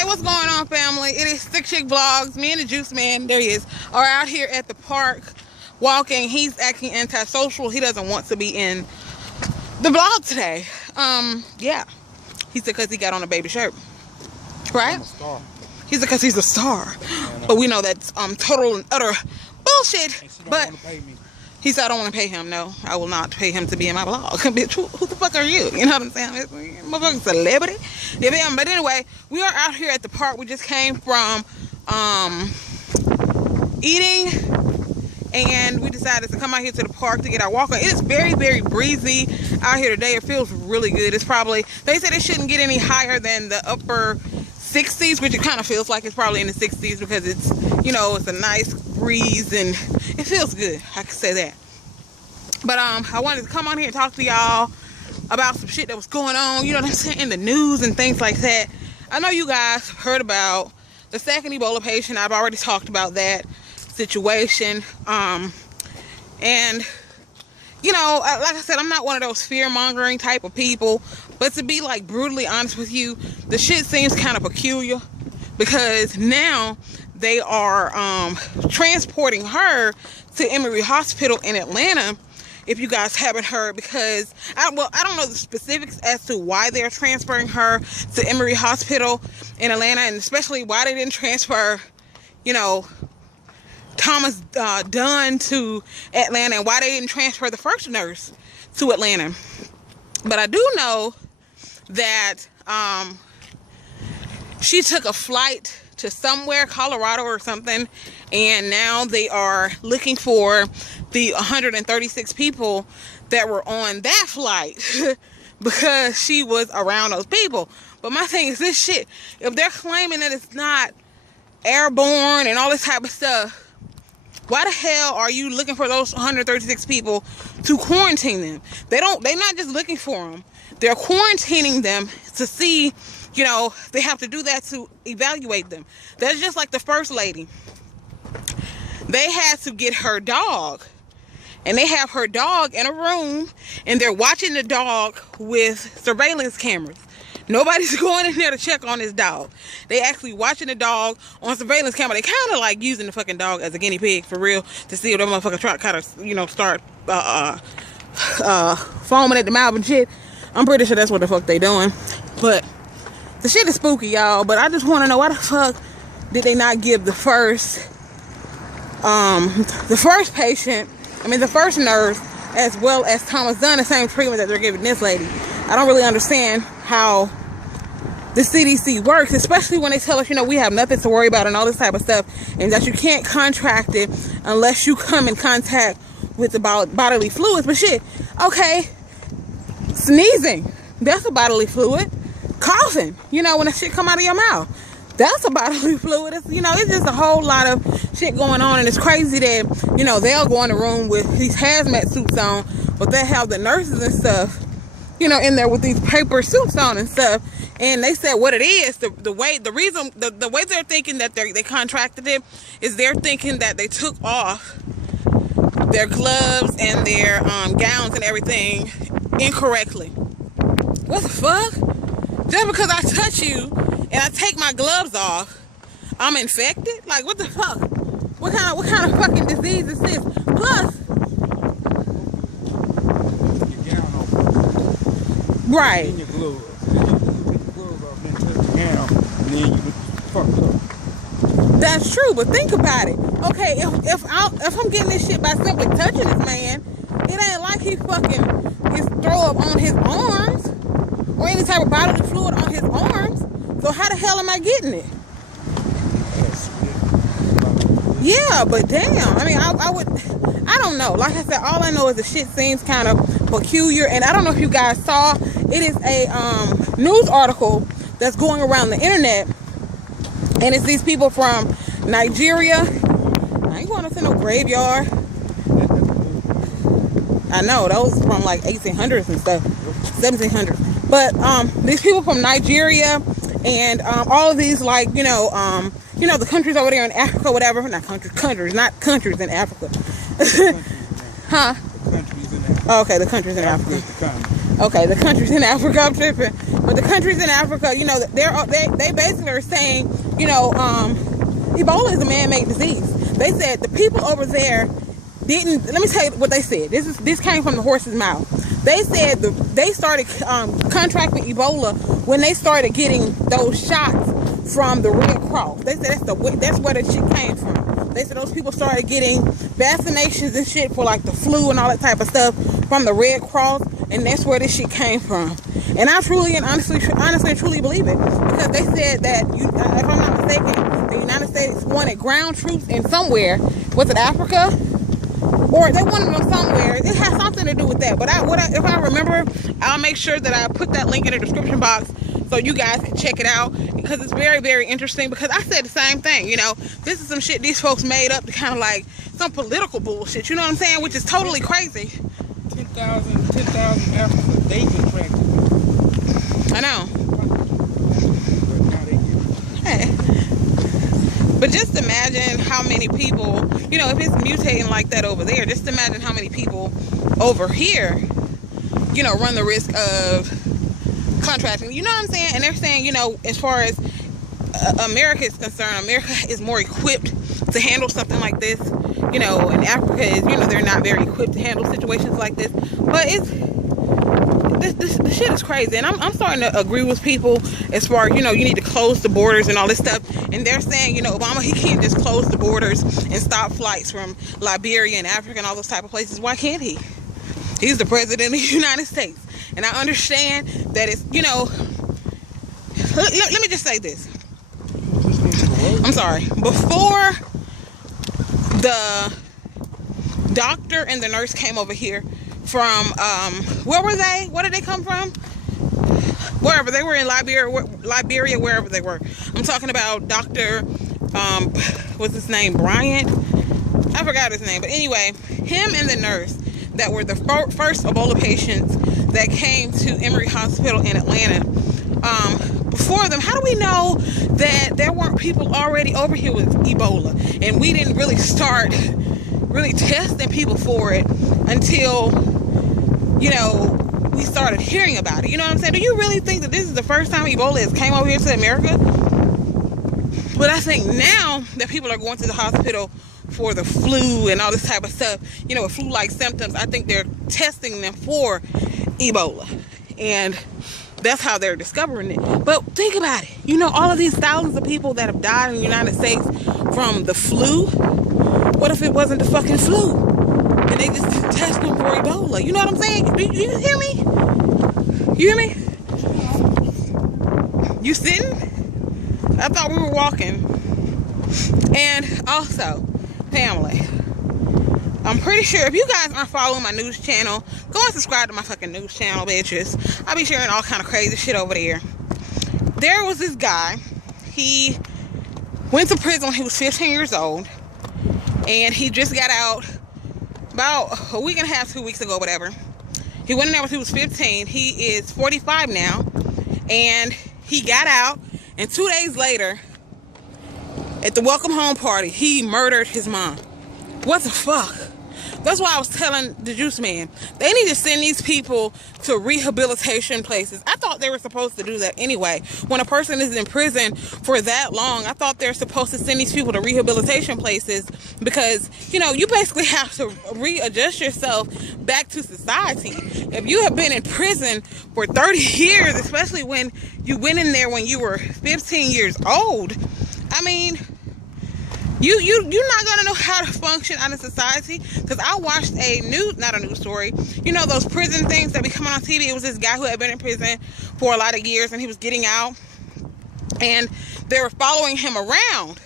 Hey, what's going on, family? It is ThickChickVlogs. Me and the Juice Man, there he is, are out here at the park walking. He's acting antisocial. He doesn't want to be in the vlog today. Yeah. He said because he got on a baby shirt. Right? I'm a star. He said because he's a star. But we know that's total and utter bullshit. But he said I don't want to pay him. No, I will not pay him to be in my vlog. Bitch, who the fuck are you? You know what I'm saying? Motherfucking celebrity. Yeah, but anyway, we are out here at the park. We just came from eating, and we decided to come out here to the park to get our walk on. It is very, very breezy out here today. It feels really good. It's probably, they said it shouldn't get any higher than the upper 60s, which it kind of feels like it's probably in the 60s because it's, you know, it's a nice breeze and it feels good. I can say that. But I wanted to come on here and talk to y'all about some shit that was going on, you know what I'm saying, in the news and things like that. I know you guys heard about the second Ebola patient. I've already talked about that situation. And you know, like I said, I'm not one of those fear-mongering type of people, but to be like brutally honest with you, the shit seems kind of peculiar because now they are transporting her to Emory Hospital in Atlanta, if you guys haven't heard, because I don't know the specifics as to why they're transferring her to Emory Hospital in Atlanta, and especially why they didn't transfer, you know, Thomas Dunn to Atlanta, and why they didn't transfer the first nurse to Atlanta. But I do know that she took a flight to somewhere, Colorado or something, and now they are looking for the 136 people that were on that flight because she was around those people. But my thing is this shit, if they're claiming that it's not airborne and all this type of stuff, why the hell are you looking for those 136 people to quarantine them? They're not just looking for them. They're quarantining them to see, you know, they have to do that to evaluate them. That's just like the first lady. They had to get her dog. And they have her dog in a room, and they're watching the dog with surveillance cameras. Nobody's going in there to check on this dog. They actually watching the dog on surveillance camera. They kind of like using the fucking dog as a guinea pig for real to see if that motherfucker try to kind of, you know, start foaming at the mouth and shit. I'm pretty sure that's what the fuck they doing. But the shit is spooky, y'all. But I just want to know why the fuck did they not give the first patient, the first nurse, as well as Thomas Dunn, the same treatment that they're giving this lady. I don't really understand how the CDC works, especially when they tell us, you know, we have nothing to worry about and all this type of stuff, and that you can't contract it unless you come in contact with the bodily fluids. But shit, okay, sneezing, that's a bodily fluid. Coughing, you know, when that shit come out of your mouth, that's a bodily fluid. It's, you know, it's just a whole lot of shit going on, and it's crazy that, you know, they'll go in the room with these hazmat suits on, but they have the nurses and stuff, you know, in there with these paper suits on and stuff. And they said what it is, the way they're thinking that they contracted it is they're thinking that they took off their gloves and their gowns and everything incorrectly. What the fuck? Just because I touch you and I take my gloves off, I'm infected? Like, what the fuck? What kind of fucking disease is this? Plus, your gown off. right. And your gloves. Take your gloves off, then touch your gown, and then you get fucked up. That's true, but think about it. Okay, if I'm getting this shit by simply touching this man, it ain't like he fucking his throw up on his arms or any type of bodily fluid on his arms. So how the hell am I getting it? Yeah, but damn. I mean, I don't know. Like I said, all I know is the shit seems kind of peculiar. And I don't know if you guys saw, it is a news article that's going around the internet. And it's these people from Nigeria. I ain't going to no graveyard. I know, those from like 1800s and stuff. 1700s. But these people from Nigeria and all of these, like, you know, the countries over there in Africa, whatever. Not countries in Africa. Huh? The countries in Africa. Oh, okay, the countries in Africa. Okay, the countries in Africa, I'm tripping. But the countries in Africa, you know, they basically are saying, you know, Ebola is a man-made disease. They said the people over there didn't. Let me tell you what they said. This came from the horse's mouth. They said they started contracting Ebola when they started getting those shots from the Red Cross. They said that's where the shit came from. They said those people started getting vaccinations and shit for like the flu and all that type of stuff from the Red Cross, and that's where this shit came from. And I truly and honestly and truly believe it, because they said that if I'm not mistaken, the United States wanted ground troops in somewhere. Was it Africa? Or they wanted them somewhere. It has something to do with that. But if I remember, I'll make sure that I put that link in the description box so you guys can check it out, because it's very, very interesting. Because I said the same thing, you know, this is some shit these folks made up to kind of like some political bullshit, you know what I'm saying, which is totally crazy. 10,000 Africans, they been practicing. I know. Hey. But just imagine how many people, you know, if it's mutating like that over there, just imagine how many people over here, you know, run the risk of contracting. You know what I'm saying? And they're saying, you know, as far as America is concerned, America is more equipped to handle something like this. You know, and Africa is, you know, they're not very equipped to handle situations like this. But this shit is crazy. And I'm starting to agree with people as far as, you know, you need to close the borders and all this stuff. And they're saying, you know, Obama, he can't just close the borders and stop flights from Liberia and Africa and all those type of places. Why can't he? He's the president of the United States. And I understand that it's, you know, let me just say this. I'm sorry. Before the doctor and the nurse came over here from, where were they? Where did they come from? Wherever. They were in Liberia, wherever they were. I'm talking about Dr. What's his name? Bryant? I forgot his name. But anyway, him and the nurse that were the first Ebola patients that came to Emory Hospital in Atlanta. Before them, how do we know that there weren't people already over here with Ebola? And we didn't really start really testing people for it until, you know, we started hearing about it. You know what I'm saying? Do you really think that this is the first time Ebola has came over here to America? But I think now that people are going to the hospital for the flu and all this type of stuff, you know, with flu-like symptoms, I think they're testing them for Ebola. And that's how they're discovering it. But think about it. You know, all of these thousands of people that have died in the United States from the flu. What if it wasn't the fucking flu? And they just test them for Ebola. You know what I'm saying? Do you hear me? You hear me? You sitting? I thought we were walking. And also, family, I'm pretty sure if you guys aren't following my news channel, go and subscribe to my fucking news channel, bitches. I'll be sharing all kind of crazy shit over there. There was this guy. He went to prison when he was 15 years old. And he just got out about a week and a half, 2 weeks ago, whatever. He went in there when he was 15. He is 45 now. And he got out. And 2 days later, at the welcome home party, he murdered his mom. What the fuck? That's why I was telling the Juice Man, they need to send these people to rehabilitation places. I thought they were supposed to do that anyway. When a person is in prison for that long, I thought they're supposed to send these people to rehabilitation places because, you know, you basically have to readjust yourself back to society. If you have been in prison for 30 years, especially when you went in there when you were 15 years old, I mean, you're not gonna know how to function out of society. Because I watched not a news story, you know, those prison things that be coming on TV. It was this guy who had been in prison for a lot of years and he was getting out, and they were following him around.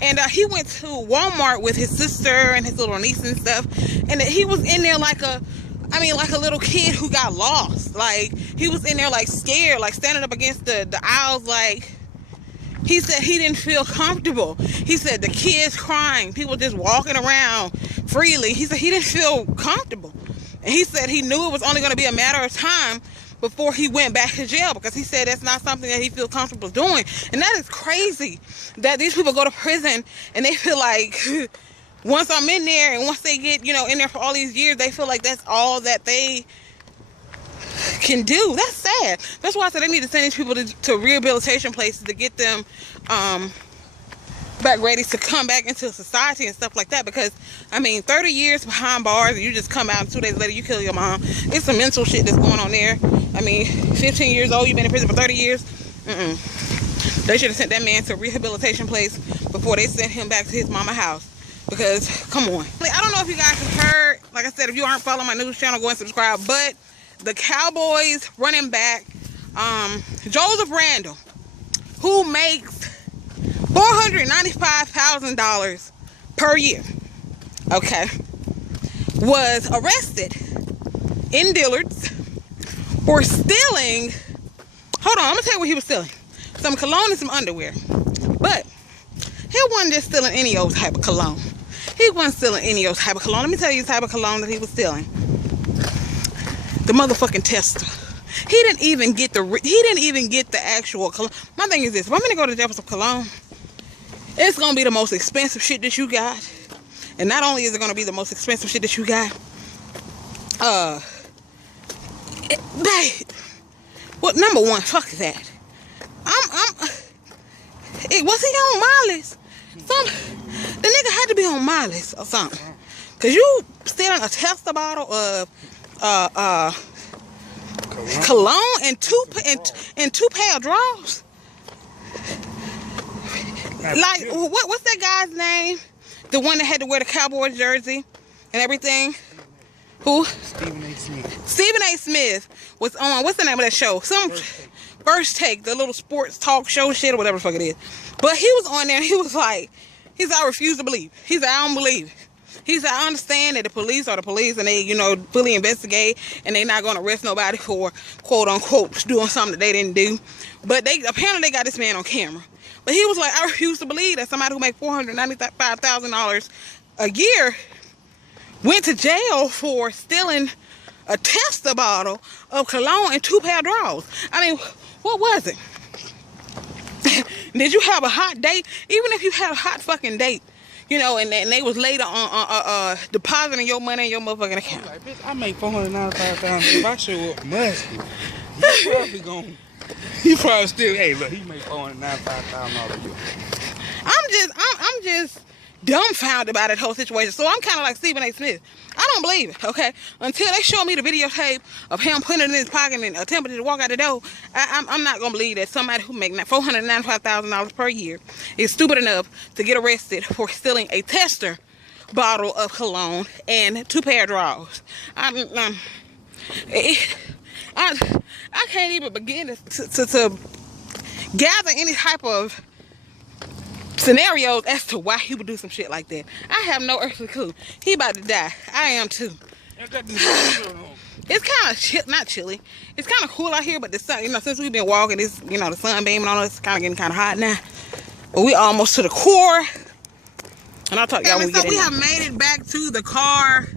And he went to Walmart with his sister and his little niece and stuff, and he was in there like a little kid who got lost. Like, he was in there like scared, like standing up against the aisles. Like, he said he didn't feel comfortable. He said the kids crying, people just walking around freely. He said he didn't feel comfortable. And he said he knew it was only going to be a matter of time before he went back to jail, because he said that's not something that he feels comfortable doing. And that is crazy that these people go to prison and they feel like once I'm in there and once they get, you know, in there for all these years, they feel like that's all that they can do. That's sad. That's why I said they need to send these people to rehabilitation places to get them back ready to come back into society and stuff like that. Because I mean, 30 years behind bars and you just come out and 2 days later you kill your mom. It's some mental shit that's going on there. I mean, 15 years old, you've been in prison for 30 years. They should have sent that man to a rehabilitation place before they sent him back to his mama house. Because, come on. I don't know if you guys have heard, like I said, if you aren't following my news channel, go and subscribe. But the Cowboys running back, Joseph Randle, who makes $495,000 per year, okay, was arrested in Dillard's for stealing, hold on, I'm gonna tell you what he was stealing. Some cologne and some underwear. But he wasn't just stealing any old type of cologne. He wasn't stealing any old type of cologne. Let me tell you the type of cologne that he was stealing. The motherfucking tester. He didn't even get the actual cologne. My thing is this, if I'm gonna go to jail for some cologne, it's gonna be the most expensive shit that you got. And not only is it gonna be the most expensive shit that you got, babe, well, number one, fuck that. Was he on Miley's? The nigga had to be on Miley's or something. Cause you stealing a tester bottle of cologne and two pair of drawers. Like, what's that guy's name? The one that had to wear the Cowboys jersey and everything. Who? Stephen A. Smith. Stephen A. Smith was on, what's the name of that show? First Take, the little sports talk show shit or whatever the fuck it is. But he was on there and he was like, I refuse to believe. He said, I don't believe it. He said, I understand that the police are the police and they, you know, fully investigate and they're not going to arrest nobody for, quote unquote, doing something that they didn't do. But apparently they got this man on camera. But he was like, I refuse to believe that somebody who makes $495,000 a year went to jail for stealing a tester bottle of cologne and 2 pair of drawers. I mean, what was it? Did you have a hot date? Even if you had a hot fucking date, you know, and they was later on depositing your money in your motherfucking account. Like, bitch, I make $495,000 if I show up musty. He probably still, hey, look, he made $495,000 a year. I'm just dumbfounded by that whole situation. So I'm kind of like Stephen A. Smith. I don't believe it, okay? Until they show me the videotape of him putting it in his pocket and attempting to walk out the door, I'm not going to believe that somebody who makes $495,000 per year is stupid enough to get arrested for stealing a tester bottle of cologne and 2 pair of drawers. I can't even begin to gather any type of scenarios as to why he would do some shit like that. I have no earthly clue. He about to die. I am too. It's kind of not chilly. It's kind of cool out here, but the sun, you know, since we've been walking, it's, you know, the sun beaming on us, it's kind of getting kind of hot now. But we almost to the core. And I'll talk y'all when we get in. We have made it back to the car.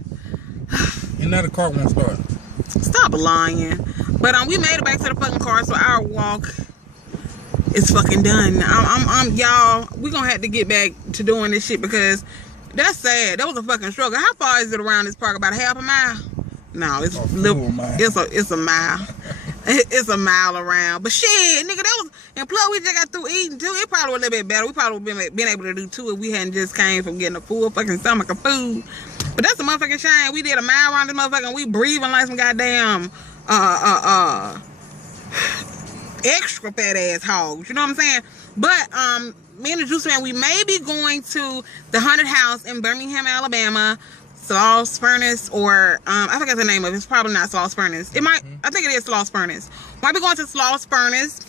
And now the car won't start. Stop lying. But we made it back to the fucking car, so our walk is fucking done. Y'all, we gonna have to get back to doing this shit because that's sad. That was a fucking struggle. How far is it around this park? About a half a mile? No, it's a mile. It's a mile. It's a mile around. But shit, nigga, that was, and plus we just got through eating too. It probably was a little bit better. We probably would have been able to do two if we hadn't just came from getting a full fucking stomach of food. But that's a motherfucking shame. We did a mile around this motherfucker and we breathing like some goddamn extra fat ass hogs. You know what I'm saying? But me and the Juice Man, we may be going to the haunted house in Birmingham, Alabama. Slaw's Furnace, or I forgot the name of it. It's probably not Slaw's Furnace. It might, I think it is Slaw's Furnace. Might be going to Slaw's Furnace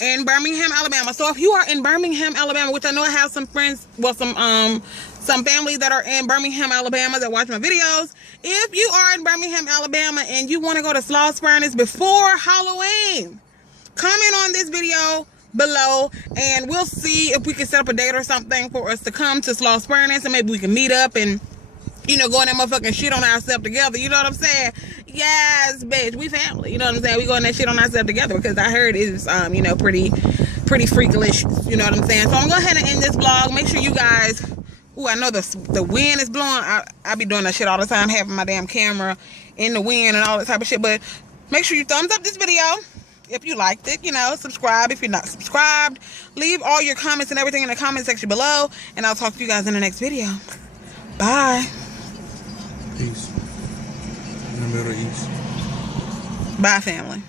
in Birmingham, Alabama. So if you are in Birmingham, Alabama, which I know I have some friends, well, some family that are in Birmingham, Alabama that watch my videos. If you are in Birmingham, Alabama, and you want to go to Slaw's Furnace before Halloween, comment on this video below and we'll see if we can set up a date or something for us to come to Slaw's Furnace, and maybe we can meet up and, you know, go in that motherfucking shit on ourselves together. You know what I'm saying? Yes, bitch, we family. You know what I'm saying? We go in that shit on ourselves together because I heard it's, you know, pretty freakalicious. You know what I'm saying? So I'm going to go ahead and end this vlog. Make sure you guys, ooh, I know the wind is blowing. I be doing that shit all the time, having my damn camera in the wind and all that type of shit. But Make sure you thumbs up this video if you liked it. You know, subscribe if you're not subscribed. Leave all your comments and everything in the comment section below. And I'll talk to you guys in the next video. Bye. Peace. In the Middle East. Bye, family.